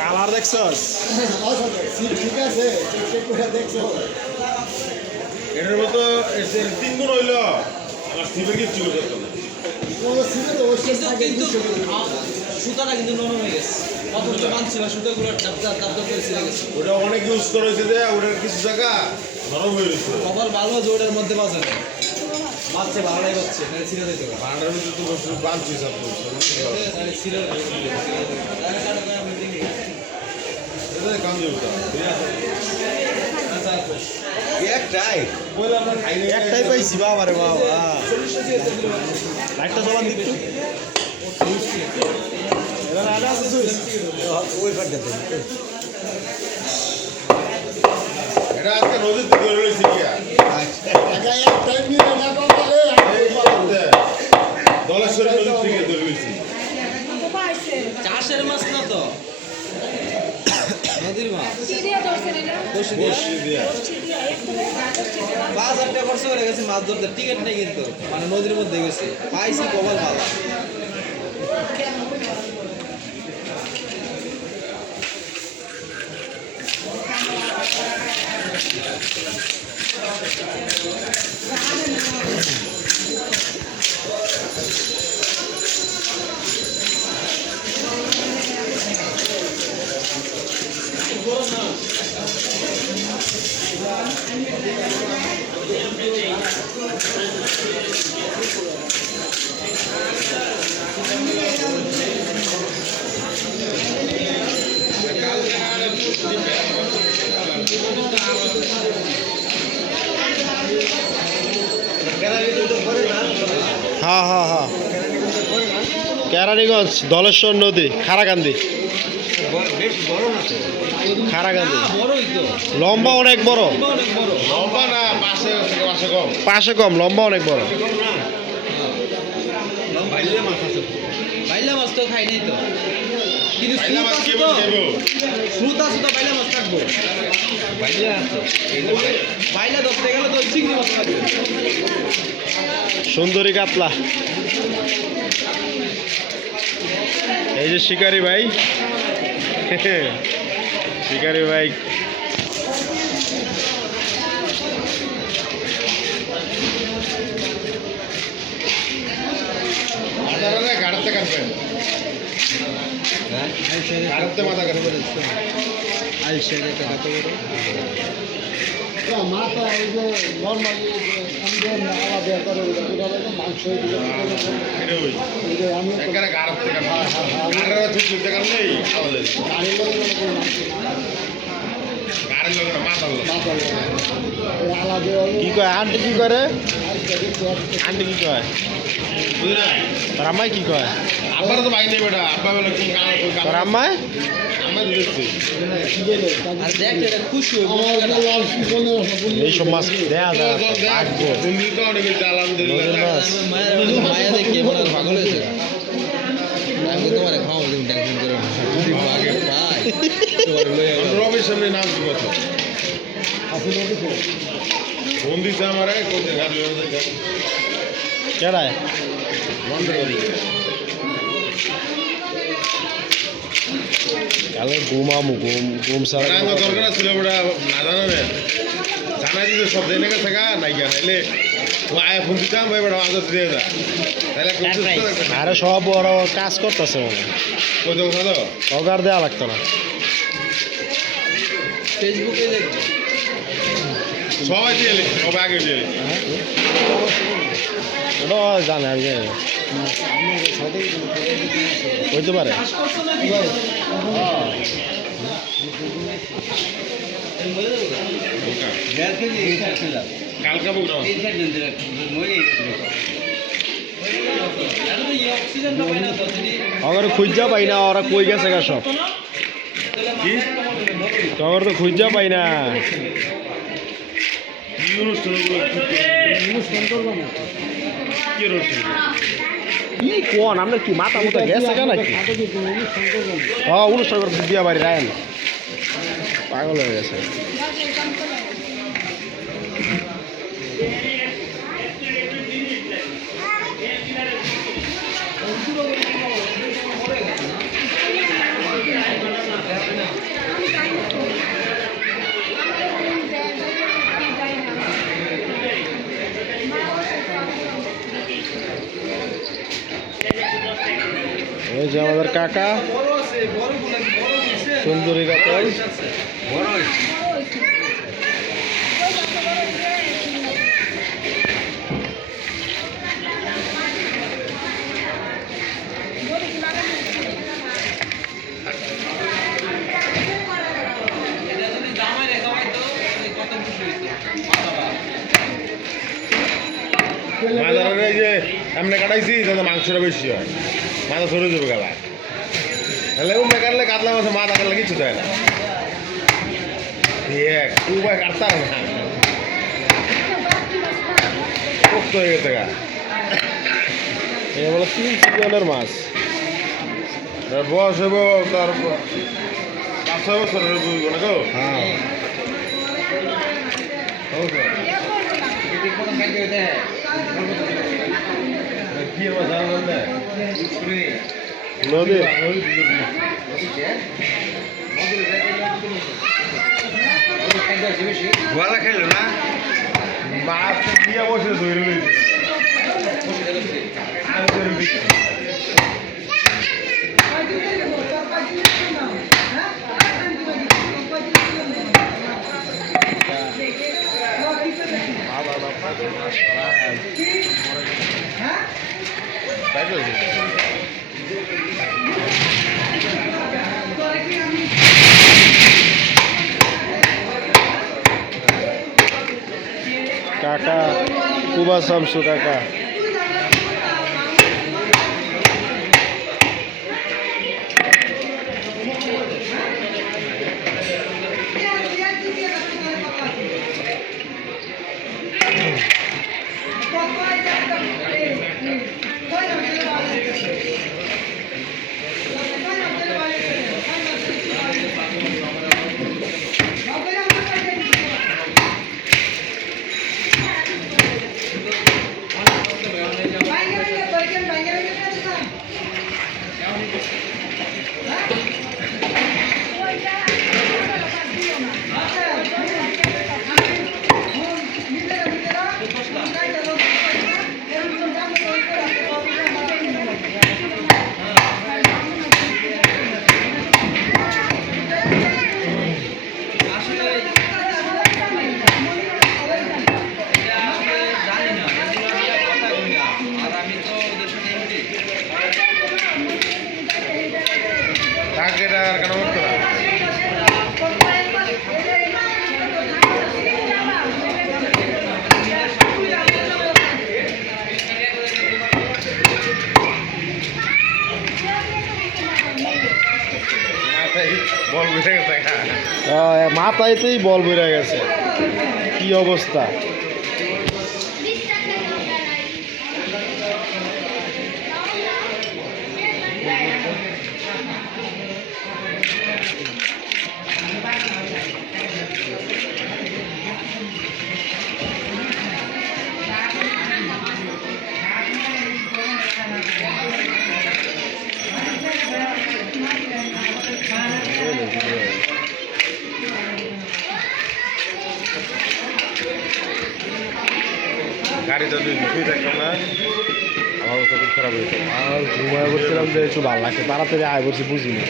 Colour দেখছস ঠিক আছে এটার মতো তিন গুণ হইল আমার না শেষ কিন্তু সুতাটা কিন্তু নরম হয়ে গেছে অথচ মানছিল সুতাগুলো করে ছিঁড়ে গেছে ওটা অনেক ইউজ করা হয়েছে যে ওটার কিছু জায়গা নরম হয়ে গেছে। কপাল ভালো যে ওটার মধ্যে বাজে না। বাচ্চা ভালোই বাচ্চা তাহলে ছিঁড়ে দিতে হবে বান্ডার ভিতরে তো বসে বাঁধছি সব তাহলে যাবে ঠিক আছে। একটাই পাইছি বাবা। রে বাবা লাইটটা এবার আছে ওই পাটটা এটা আজকে নদীর দিকে বসে দিয়ে করে গেছি মাছ ধরতে। টিকিট নেই কিন্তু। মানে নদীর মধ্যে গেছি। পাইছি কপাল ভালো। কেরানীগঞ্জ দলেশ্বর নদী খারাকান্দি বেশ বড় না তো খারাকান্দি লম্বা অনেক বড়। লম্বা না পাশে কম লম্বা অনেক বড়। বাইলা মাছ আছে বাইলা মাছ তো খাই নাই তো। কিন্তু পাইলা মাছ কে স্রোত আছে তো। বলছে স্রোত আছে তো বাইলা মাছ। সুন্দরী কাতলা এই যে শিকারি ভাই শিকারি ভাই মাথাটা গাড়াতে কাটবেন গাড়াতে মাথা কাটবেন আলসের একটা কত বড় মাথা ওই যে নর্মালি আমরা আলাদা করে ওটা ওটা মাংস এগুলো এটা ওই ওই যে আমি একবারে গাড়াতে কাটবেন গাড়াটা ঠিক করতে কাটলেই আলাদা গাড়ি লোক মাথা ওই আলাদা কি কয় আন্টি কি করে? আন্টি কি কয়? তোর আম্মাই কি কয়? আব্বার তো বাইক নেই বেটা আব্বা বলে কাম তোর আম্মাই আমরা দিতেছি আর দেখ এটা খুশি এইসব মাছ দেয়া যায় না, তুমি তো অনেক কিছু আলহামদুলিল্লাহ মায়ের মায়ের দেখে পাগল হয়েছে। আমি তোমার খাওয়া তুমি টেনশন করে আগে পাই রবির সামনে নাম কি কথা ফোন দিছে আমার কোথায়? গাড়ি কেডায়? কালে ঘুমামু ঘুম ঘুম রাঙ্গ দরকার ছিল বেটা না জানা না। জানা দিতে সব জেনে গেছে গা নাই। গা নাইলে ও আয় ফোন দিতাম ভাই বেটা আজ দিয়ে যা তাহলে কোথায় আরে সব বড় কাজ করতেছে মনে। অগার দেওয়া লাগতো না। ফেসবুকে সবাই দিয়ে সবাই আগে দিয়ে ওটা জানে আমি। হইতে পারে। কালকা অগর খুঁজা পাই না ওরা কই গেছে গা সব? কি? তগর তো খুঁজা পাই না। কি অনুষ্ঠান ওগুলো? কি অনুষ্ঠান কি কোন? আমরা কি মাথা মতো গেছে কেন নাকি? হ্যাঁ করতে বিয়া বাড়ি রায়ন পাগল হয়ে গেছে। এই যে আমাদের কাকা। সুন্দরী কাতল মাজারের এই যে কাটাইছি মাংসটা বেশি হয়। মাথা সরে যাবে গেলা তাহলে উমনে কাটলে কাতলা মাছে মাথা কাটলে কিছু দেয় না এক উপায় কাটতাম না পোক্ত হয়ে গেছে গা এই বলে তিন সিজনের মাছ বয়স হইব তার পাঁচ ছয় বছরের না গো হ্যাঁ নদী গোয়ালা খাইলো না মাছ দিয়ে বসে ধরে লইছে তাই তো কাকা কুবা শামসু কাকা। বল বেড়ে গেছে। আহ, মাথায়তেই বল বেড়ে গেছে কি অবস্থা আর ঘুমায় বলছিলাম যে একটু ভালো লাগছে। তাড়াতাড়ি আয় বলছি বুঝি না।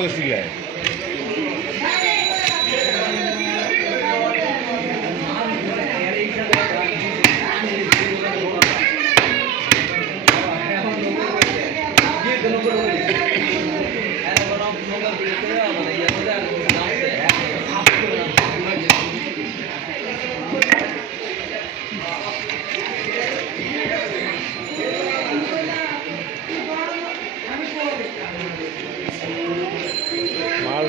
Fala, Guilherme.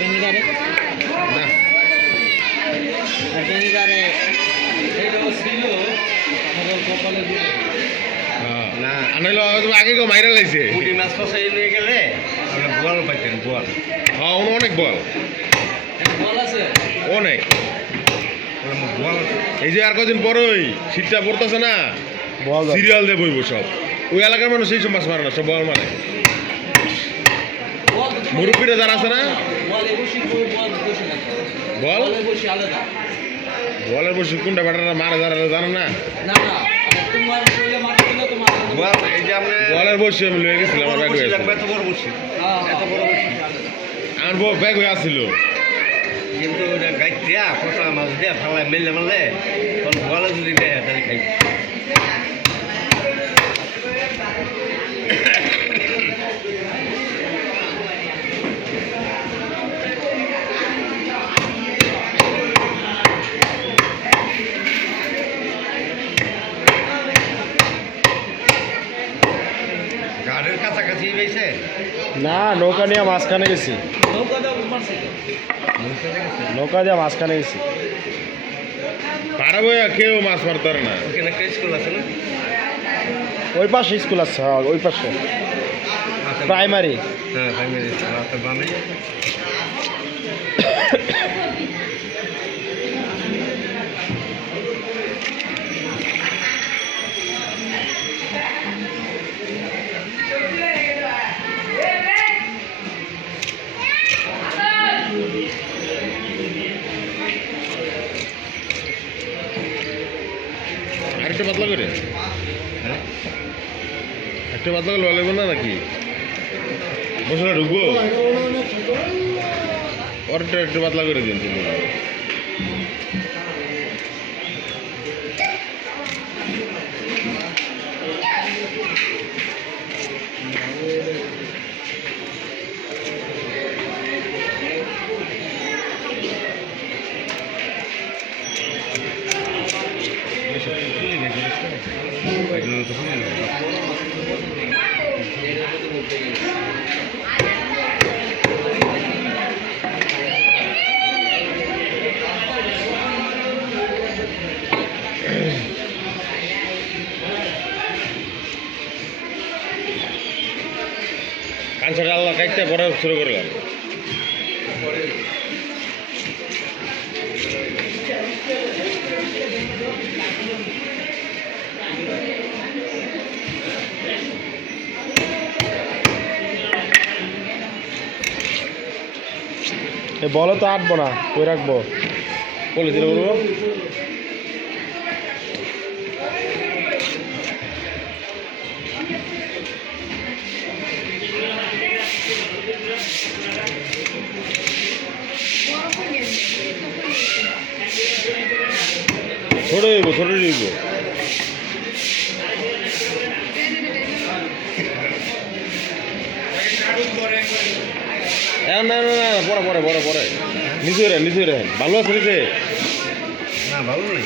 পাওয়া যায় না আনাইলো আগে গো মাইরা লাইছে পুঁটি মাছ ফসাই নিয়ে গেলে পাইতেন হ্যাঁ অনেক বল। অনেক। এই যে আর কদিন পরই শীতটা পড়তেছে না। সিরিয়াল দিয়ে বইব সব ওই এলাকার মানুষ এই সব মাছ মারে না সব বল মারে মুরব্বীরা যারা আছে না? বল বলের বসে কোনটা বেটারা মারে যারা জানে না? বলের বসে আমি লয়ে গেছিলাম আমার ব্যাগ হয়ে এত বড় বসি। এত বড় বসি। ব্যাগ হয়ে। আসছিল। কিন্তু গাইড দিয়া ফসা মাছ দিয়া ফালাই মেলে মেলে তখন বোয়ালে যদি দেয় তাহলে খাই নিয়ে মাঝখানে গেছি। নৌকা দিয়ে মাঝখানে গেছি। পারা বইয়া কেউ মাছ মারতে পারে না। ওই পাশে স্কুল আছে হ্যাঁ ওই পাশে। প্রাইমারি। হ্যাঁ প্রাইমারি পাতলা করে হ্যাঁ একটা পাতলা করে লাগবে না নাকি মশলা ঢুকবো ওরটা একটু পাতলা করে দিন তুমি কাঁচাটা আল্লাহ কাটতে পরে শুরু করলাম। এ বলো তো আটবো না কই রাখব? বলে দিলে বলব। ছোট দিব ছোট দিব না না না না পরে পরে পরে পরে। নিচে রে নিচে রে। ভালো আছে নিচে না ভালো নাই।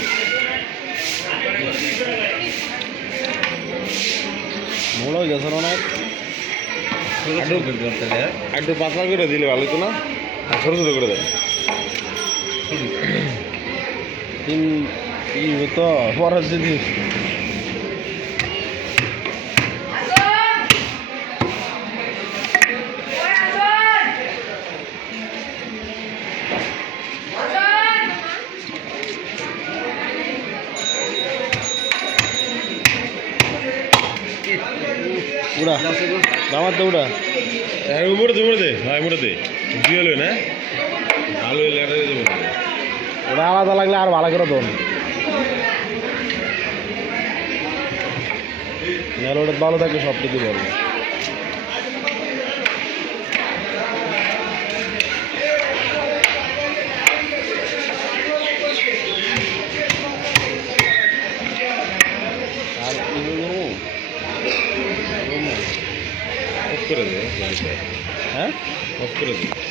মনে হয় গেছে অনেক আর একটু পাতলা করে দিলে ভালো হতো না? ছোট ছোট করে দেয় তিন তো পরে যদি উড়া আমার তো উড়া হ্যাঁ উমরে দে উমরে দে। হ্যাঁ উমরে দে। দিয়ে হলো না। ভালো এটা দেবো ওটা আলাদা লাগলে আর ভালো করে দোন ভালো থাকলে সব কিছু পারবে por exemplo.